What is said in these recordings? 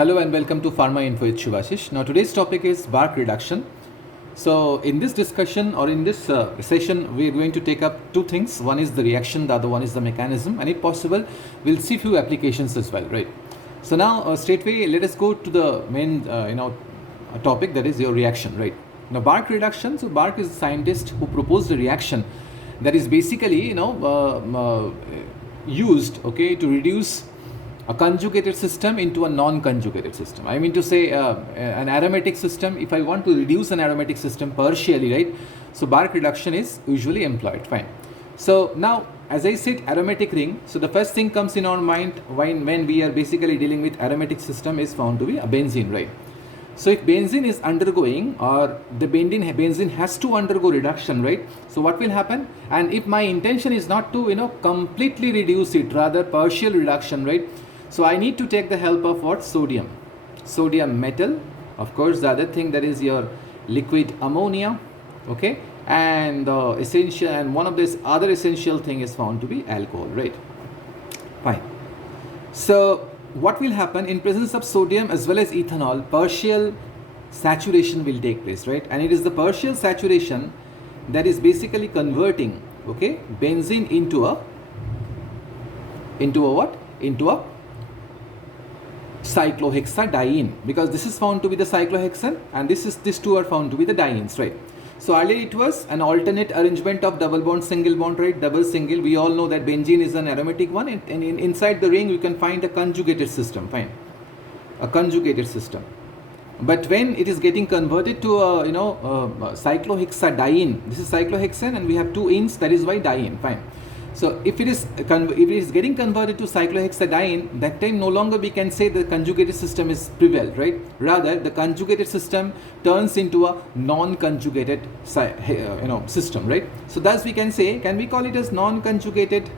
Hello and welcome to Pharma-info with Shivashish. Now today's topic is bark reduction. So in this discussion or in this session, we are going to take up two things. One is the reaction, the other one is the mechanism, and if possible, we'll see few applications as well, right? So now straightway, let us go to the main topic, that is your reaction, right? Now bark reduction. So Bark is a scientist who proposed a reaction that is basically used to reduce a conjugated system into a non-conjugated system. I mean to say an aromatic system, if I want to reduce an aromatic system partially, right? So bark reduction is usually employed, fine. So now, as I said, aromatic ring. So the first thing comes in our mind when we are basically dealing with aromatic system is found to be a benzene, right? So if benzene is undergoing, or the benzene has to undergo reduction, right? So what will happen? And if my intention is not to completely reduce it, rather partial reduction, right? So I need to take the help of what? Sodium metal, of course. The other thing, that is your liquid ammonia, okay, and essential, and one of this other essential thing is found to be alcohol, right? Fine. So what will happen in presence of sodium as well as ethanol? Partial saturation will take place, right? And it is the partial saturation that is basically converting, okay, benzene into a what? Into a cyclohexadiene, because this is found to be the cyclohexane and these two are found to be the dienes, right? So earlier it was an alternate arrangement of double bond, single bond, right? Double, single. We all know that benzene is an aromatic one, and inside the ring you can find a conjugated system, fine, a conjugated system. But when it is getting converted to a cyclohexadiene, this is cyclohexane and we have two enes, that is why diene, fine. So if it is getting converted to cyclohexadiene, that time no longer we can say the conjugated system is prevailed, right? Rather, the conjugated system turns into a non-conjugated system, right? So thus we can say, can we call it as non-conjugated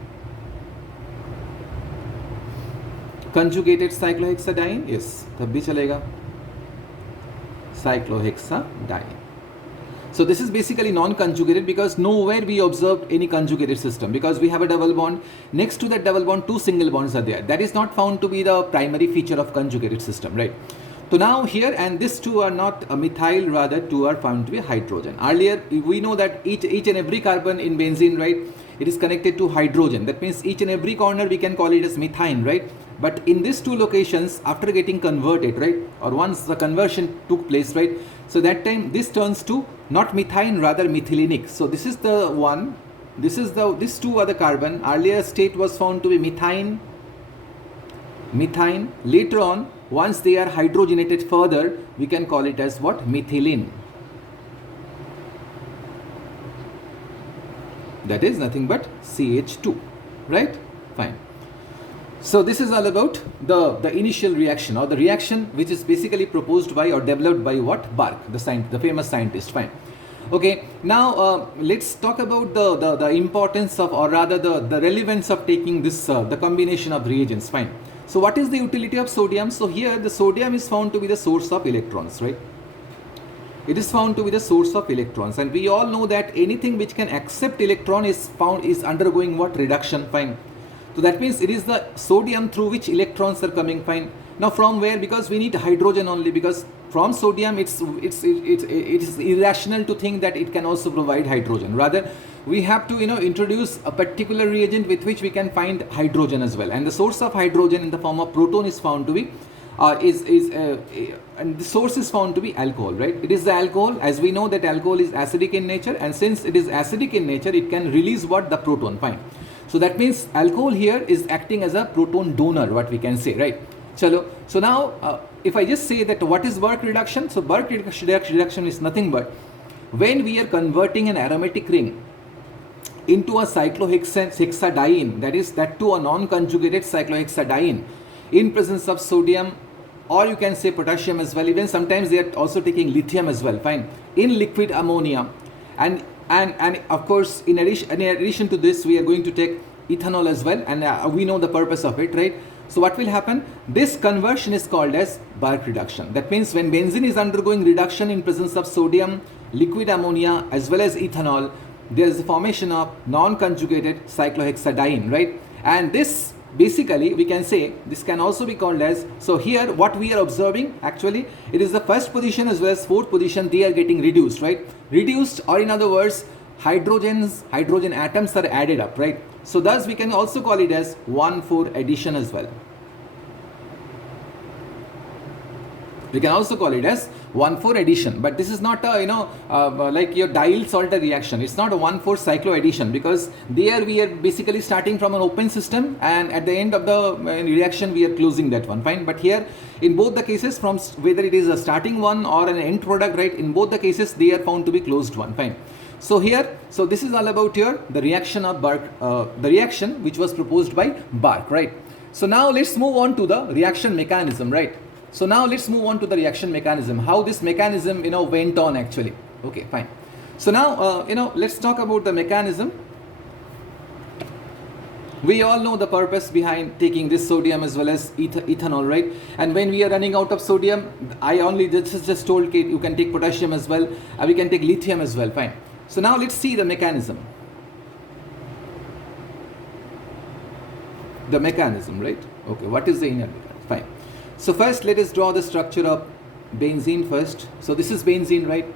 cyclohexadiene? Yes, तब भी चलेगा, cyclohexadiene. So this is basically non-conjugated because nowhere we observed any conjugated system, because we have a double bond. Next to that double bond, two single bonds are there. That is not found to be the primary feature of conjugated system, right? So now here, and these two are not a methyl, rather two are found to be hydrogen. Earlier we know that each and every carbon in benzene, right, it is connected to hydrogen. That means each and every corner we can call it as methine, right? But in these two locations, after getting converted, right, or once the conversion took place, right, so that time this turns to not methine, rather methylenic. So this is the one, these two are the carbon. Earlier state was found to be methine. Later on, once they are hydrogenated further, we can call it as what? Methylene. That is nothing but CH2, right? Fine. So this is all about the initial reaction, or the reaction which is basically proposed by or developed by what? Bark, the famous scientist, fine. Okay, now let's talk about the importance of, or rather the relevance of taking this, the combination of reagents, fine. So what is the utility of sodium? So here the sodium is found to be the source of electrons, right? It is found to be the source of electrons, and we all know that anything which can accept electron is undergoing what? Reduction, fine. So that means it is the sodium through which electrons are coming, fine. Now from where? Because we need hydrogen only, because from sodium it is irrational to think that it can also provide hydrogen. Rather, we have to introduce a particular reagent with which we can find hydrogen as well. And the source of hydrogen in the form of proton is found to be and the source is found to be alcohol, right? It is the alcohol. As we know that alcohol is acidic in nature, and since it is acidic in nature, it can release what? The proton, fine. So that means alcohol here is acting as a proton donor, what we can say, right? Chalo. So now if I just say that what is bark reduction? So bark reduction is nothing but when we are converting an aromatic ring into a cyclohexadiene, that to a non-conjugated cyclohexadiene in presence of sodium, or you can say potassium as well. Even sometimes they are also taking lithium as well, fine, in liquid ammonia, and of course in addition to this we are going to take ethanol as well, and we know the purpose of it, right? So what will happen? This conversion is called as bark reduction. That means when benzene is undergoing reduction in presence of sodium, liquid ammonia as well as ethanol, there is the formation of non-conjugated cyclohexadiene, right? And this basically we can say this can also be called as, so here what we are observing actually, it is the first position as well as fourth position, they are getting reduced, right? Reduced, or in other words, hydrogen atoms are added up, right? So thus we can also call it as 1,4 addition as well. We can also call it as 1,4 addition, but this is not a like your diol salter reaction. It's not a 1,4 cyclo addition, because there we are basically starting from an open system, and at the end of the reaction we are closing that one, fine. But here in both the cases, from whether it is a starting one or an end product, right, in both the cases they are found to be closed one, fine. So here, so this is all about here the reaction of Birch, the reaction which was proposed by Birch, right? So now let's move on to the reaction mechanism, right? So now let's move on to the reaction mechanism, how this mechanism went on actually. Okay, fine. So now let's talk about the mechanism. We all know the purpose behind taking this sodium as well as ethanol, right? And when we are running out of sodium, this is just told you can take potassium as well, we can take lithium as well, fine. So now let's see the mechanism. The mechanism, right? Okay, what is the inner mechanism? Fine. So first let us draw the structure of benzene first. So this is benzene, right?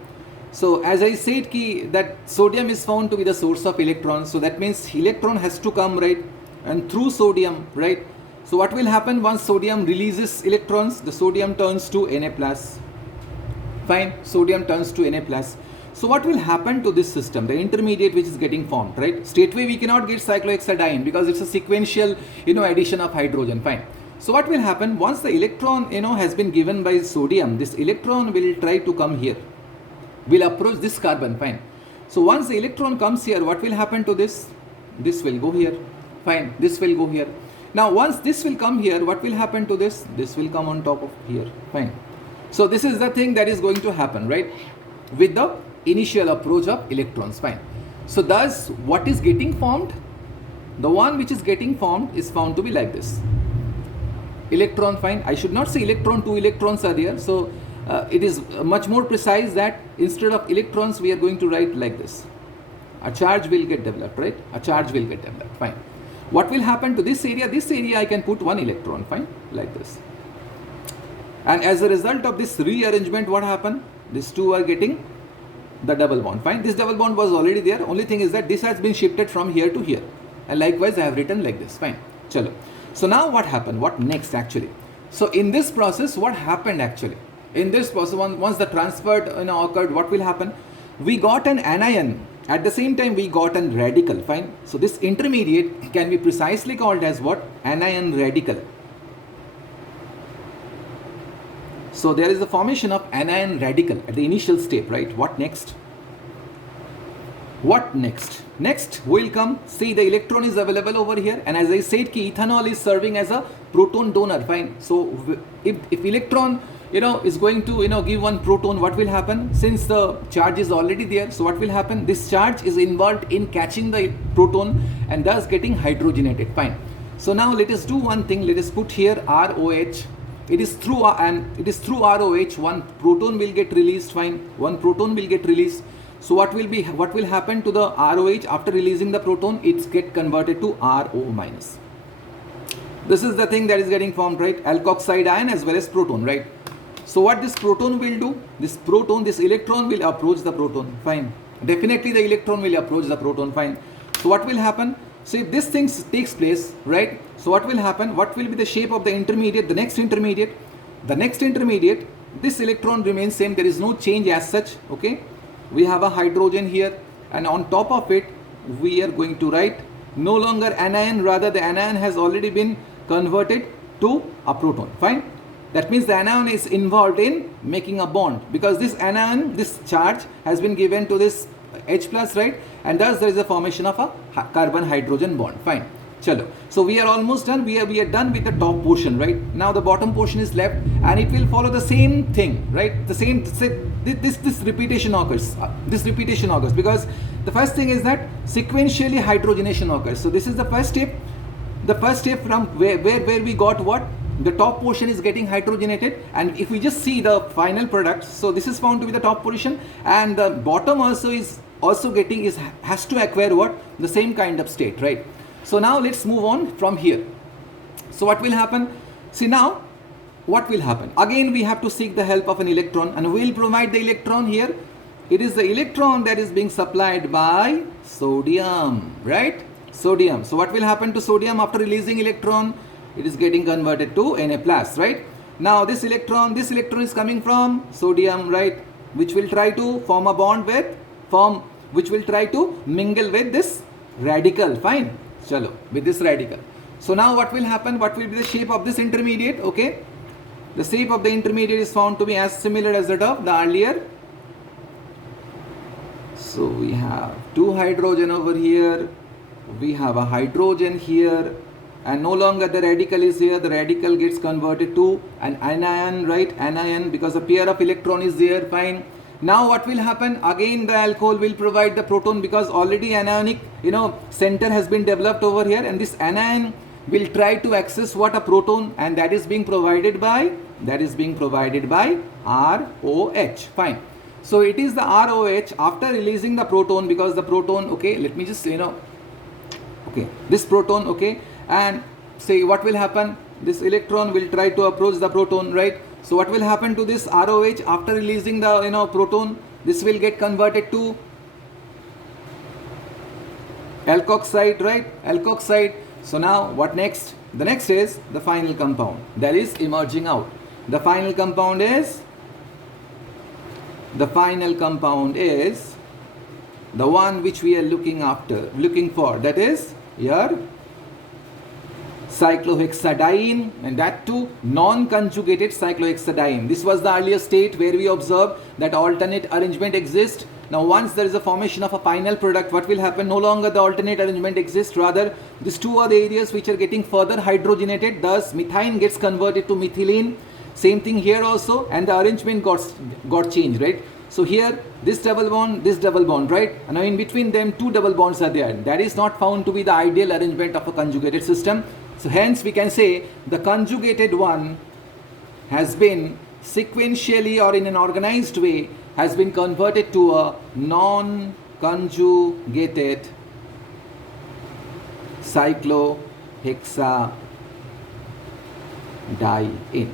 So as I said that sodium is found to be the source of electrons. So that means electron has to come, right? And through sodium, right? So what will happen once sodium releases electrons? The sodium turns to Na+. Fine, sodium turns to Na+. So what will happen to this system, the intermediate which is getting formed, right? Straightway we cannot get cyclohexadiene because it's a sequential, addition of hydrogen, fine. So what will happen once the electron, has been given by sodium, this electron will try to come here, will approach this carbon, fine. So once the electron comes here, what will happen to this? This will go here, fine, this will go here. Now once this will come here, what will happen to this? This will come on top of here, fine. So this is the thing that is going to happen, right? With the initial approach of electrons, fine. So thus what is getting formed? The one which is getting formed is found to be like this. Electron, fine. I should not say electron, 2 electrons are there. So it is much more precise that instead of electrons we are going to write like this. A charge will get developed, right? A charge will get developed, fine. What will happen to this area? This area I can put 1 electron, fine, like this. And as a result of this rearrangement, what happened? These two are getting the double bond, fine. This double bond was already there. Only thing is that this has been shifted from here to here. And likewise I have written like this, fine. Chalo. So now what happened? What next actually? So in this process, what happened actually? In this process, once the transfer occurred, what will happen? We got an anion. At the same time, we got a radical, fine. So this intermediate can be precisely called as what? Anion radical. So there is the formation of anion radical at the initial state, right? What next? What next? Next will come, see the electron is available over here, and as I said, ethanol is serving as a proton donor, fine. So if electron is going to give one proton, what will happen? Since the charge is already there, so what will happen? This charge is involved in catching the proton and thus getting hydrogenated, fine. So now let us do one thing. Let us put here ROH. It is through ROH one proton will get released, fine. One proton will get released. So what will happen to the ROH after releasing the proton? It get converted to RO minus. This is the thing that is getting formed, right? Alkoxide ion as well as proton, right? So what this proton will do? This electron will approach the proton, fine. Definitely the electron will approach the proton, fine. So what will happen? So if this thing takes place, right? So what will happen? What will be the shape of the intermediate? The next intermediate, this electron remains same. There is no change as such, okay? We have a hydrogen here, and on top of it we are going to write no longer anion, rather the anion has already been converted to a proton, fine. That means the anion is involved in making a bond, because this anion, this charge has been given to this H plus, right? And thus there is a formation of a carbon hydrogen bond, fine. Chalo. So we are almost done. We are done with the top portion, right? Now the bottom portion is left, and it will follow the same thing, right? The same, this repetition occurs. This repetition occurs because the first thing is that sequentially hydrogenation occurs. So this is the first step. The first step from where we got what? The top portion is getting hydrogenated, and if we just see the final product, so this is found to be the top portion, and the bottom also has to acquire what? The same kind of state, right? So now let's move on from here. So what will happen? See now, what will happen? Again we have to seek the help of an electron, and we will provide the electron here. It is the electron that is being supplied by sodium, right? Sodium. So what will happen to sodium after releasing electron? It is getting converted to Na plus, right? Now this electron is coming from sodium, right? Which will try to form a bond with, which will try to mingle with this radical, fine? Chalo, with this radical. So now what will happen? What will be the shape of this intermediate? Okay. The shape of the intermediate is found to be as similar as that of the earlier. So we have two hydrogen over here, we have a hydrogen here, and no longer the radical is here, the radical gets converted to an anion, right? Anion, because a pair of electron is there, fine. Now what will happen? Again the alcohol will provide the proton, because already anionic, center has been developed over here, and this anion will try to access what? A proton, and that is being provided by ROH, fine. So it is the ROH after releasing the proton, because the proton, okay, let me just, okay, this proton, okay, and say what will happen? This electron will try to approach the proton, right? So what will happen to this ROH after releasing the, proton? This will get converted to alkoxide, right? Alkoxide. So now what next? The next is the final compound that is emerging out. The final compound is the one which we are looking for, that is here cyclohexadiene, and that too non-conjugated cyclohexadiene. This was the earlier state where we observed that alternate arrangement exists. Now once there is a formation of a final product, what will happen? No longer the alternate arrangement exists, rather these two are the areas which are getting further hydrogenated, thus methine gets converted to methylene. Same thing here also, and the arrangement got changed, right? So here this double bond, right? And now in between them two double bonds are there. That is not found to be the ideal arrangement of a conjugated system. So hence we can say the conjugated one has been sequentially or in an organized way has been converted to a non-conjugated cyclohexadiene.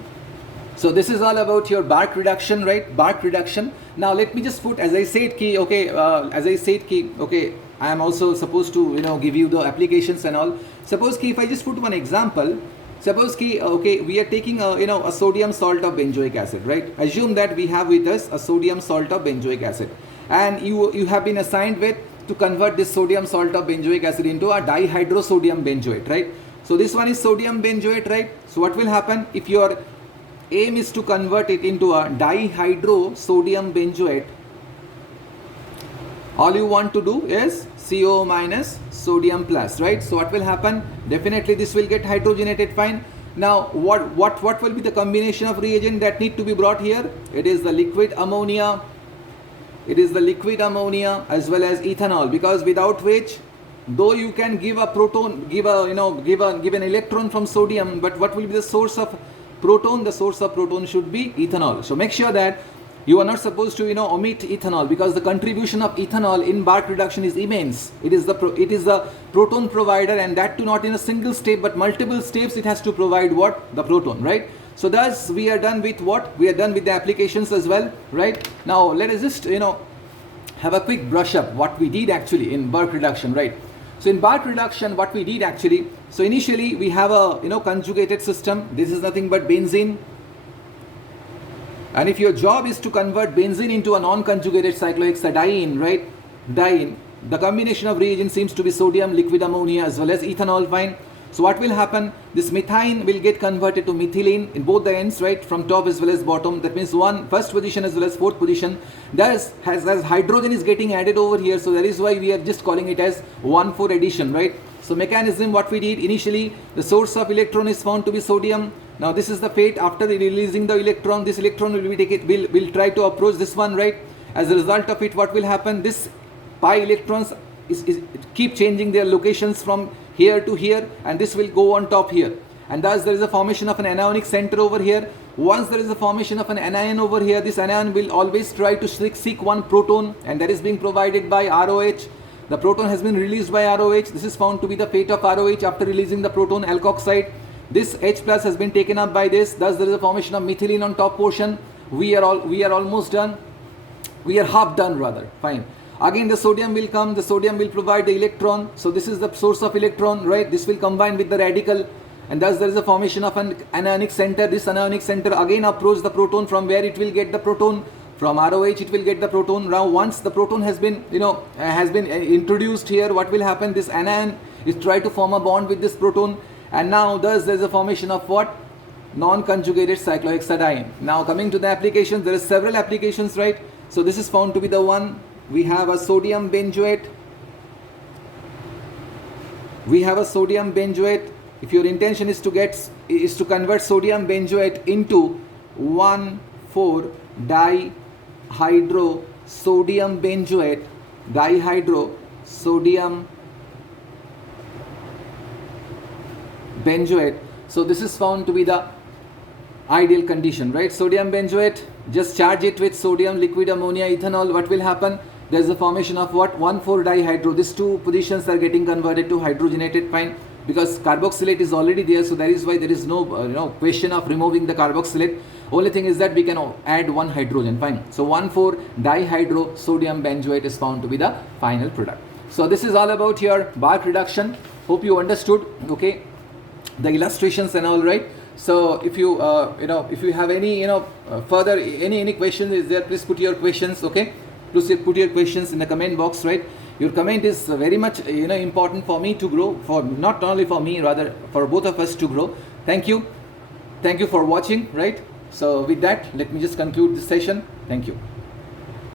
So this is all about your bark reduction, right? Bark reduction. Now let me just put, as I said, okay, I am also supposed to, give you the applications and all. Suppose if I just put one example, suppose okay, we are taking a sodium salt of benzoic acid, right? Assume that we have with us a sodium salt of benzoic acid, and you have been assigned with to convert this sodium salt of benzoic acid into a dihydrosodium benzoate, right? So this one is sodium benzoate, right? So what will happen if your aim is to convert it into a dihydrosodium benzoate? All you want to do is CO minus sodium plus, right? So what will happen? Definitely this will get hydrogenated, fine. Now what will be the combination of reagent that need to be brought here? It is the liquid ammonia. It is the liquid ammonia as well as ethanol, because without which, though you can give a proton, give an electron from sodium, but what will be the source of proton? The source of proton should be ethanol. So make sure that you are not supposed to omit ethanol, because the contribution of ethanol in bark reduction is immense. It is the proton provider, and that too not in a single step but multiple steps it has to provide what? The proton, right? So thus we are done with what? We are done with the applications as well, right? Now let us just have a quick brush up what we did actually in bark reduction, right? So in bark reduction, what we did actually, so initially we have a conjugated system. This is nothing but benzene. And if your job is to convert benzene into a non-conjugated cyclohexadiene, right? Diene, the combination of reagents seems to be sodium, liquid ammonia as well as ethanol, fine. So what will happen? This methine will get converted to methylene in both the ends, right? From top as well as bottom. That means first position as well as fourth position. Thus, as hydrogen is getting added over here, so that is why we are just calling it as 1,4 addition, right? So mechanism, what we did initially, the source of electron is found to be sodium. Now this is the fate after releasing the electron. This electron will try to approach this one, right? As a result of it, what will happen? This pi electrons keep changing their locations from here to here, and this will go on top here, and thus there is a formation of an anionic center over here. Once there is a formation of an anion over here, this anion will always try to seek one proton, and that is being provided by ROH. The proton has been released by ROH. This is found to be the fate of ROH after releasing the proton, alkoxide. This H plus has been taken up by this, thus there is a formation of methylene on top portion. We are almost done. We are half done rather. Fine. Again the sodium will come, the sodium will provide the electron. So this is the source of electron, right? This will combine with the radical, and thus there is a formation of an anionic center. This anionic center again approaches the proton, from where it will get the proton. From ROH it will get the proton. Now once the proton has been introduced here, what will happen? This anion is try to form a bond with this proton, and now thus there is a formation of what? Non-conjugated cyclohexadiene. Now coming to the applications, there are several applications, right? So this is found to be the one. We have a sodium benzoate. If your intention is to convert sodium benzoate into 1,4-dihydro sodium benzoate, dihydrosodium benzoate. So this is found to be the ideal condition, right? Sodium benzoate, just charge it with sodium, liquid ammonia, ethanol. What will happen? There is a formation of what? 1,4-dihydro. These two positions are getting converted to hydrogenated, fine, because carboxylate is already there, so that is why there is no question of removing the carboxylate. Only thing is that we can add one hydrogen, fine. So 1,4-dihydro sodium benzoate is found to be the final product. So this is all about your Bark reduction. Hope you understood, okay, the illustrations and all, right? So if you if you have any further any questions is there, please put your questions, okay? Please put your questions in the comment box, right? Your comment is very much important for me to grow, for not only for me, rather for both of us to grow. Thank you for watching, right? So with that, let me just conclude this session. Thank you.